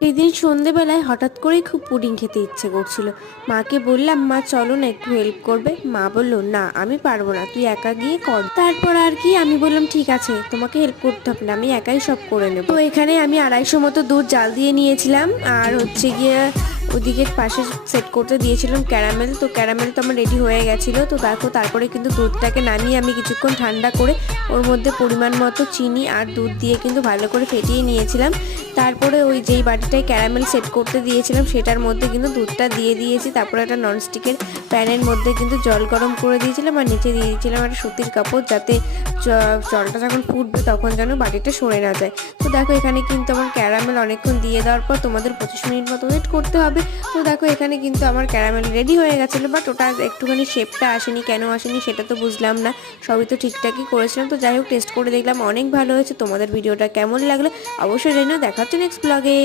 সেদিন সন্ধেবেলায় হঠাৎ করেই খুব পুডিং খেতে ইচ্ছে করছিল। মাকে বললাম, মা চলো না একটু হেল্প করবে। মা বলল, না আমি পারবো না, তুই একা গিয়ে কর। তারপর আর কি আমি বললাম, ঠিক আছে তোমাকে হেল্প করতে হবে না, আমি একাই সব করে নেব। তো এখানে আমি 250 মতো দুধ জাল দিয়ে নিয়েছিলাম, আর হচ্ছে গিয়ে ওদিকে পাশে সেট করতে দিয়েছিলাম ক্যারামেল। তো ক্যারামেল তো আমার রেডি হয়ে গেছিলো। তো দেখো তারপরে কিন্তু দুধটাকে নামিয়ে আমি কিছুক্ষণ ঠান্ডা করে ওর মধ্যে পরিমাণ মতো চিনি আর দুধ দিয়ে কিন্তু ভালো করে ফেটিয়ে নিয়েছিলাম। তারপরে ওই যেই বাটিটায় ক্যারামেল সেট করতে দিয়েছিলাম সেটার মধ্যে কিন্তু দুধটা দিয়ে দিয়েছি। তারপরে একটা ননস্টিকের প্যানের মধ্যে কিন্তু জল গরম করে দিয়েছিলাম, আর নিচে দিয়ে দিয়েছিলাম একটা সুতির কাপড়, যাতে জলটা যখন ফুটবে তখন যেন বাটিটা সরে না যায়। তো দেখো এখানে কিন্তু আমার ক্যারামেল অনেকক্ষণ দিয়ে দেওয়ার পর তোমাদের 25 মিনিট মতো ওয়েট করতে হবে। তো দেখো এখানে কিন্তু আমার ক্যারামেল রেডি হয়ে গেছিলো, বাট ওটা একটুখানি শেপটা আসেনি, কেন আসেনি সেটা তো বুঝলাম না। সবই তো ঠিকঠাকই করেছিলাম। তো যাই হোক, টেস্ট করে দেখলাম অনেক ভালো হয়েছে। তোমাদের ভিডিওটা কেমন লাগলো অবশ্যই জানিও। দেখা হচ্ছে নেক্সট ব্লগে।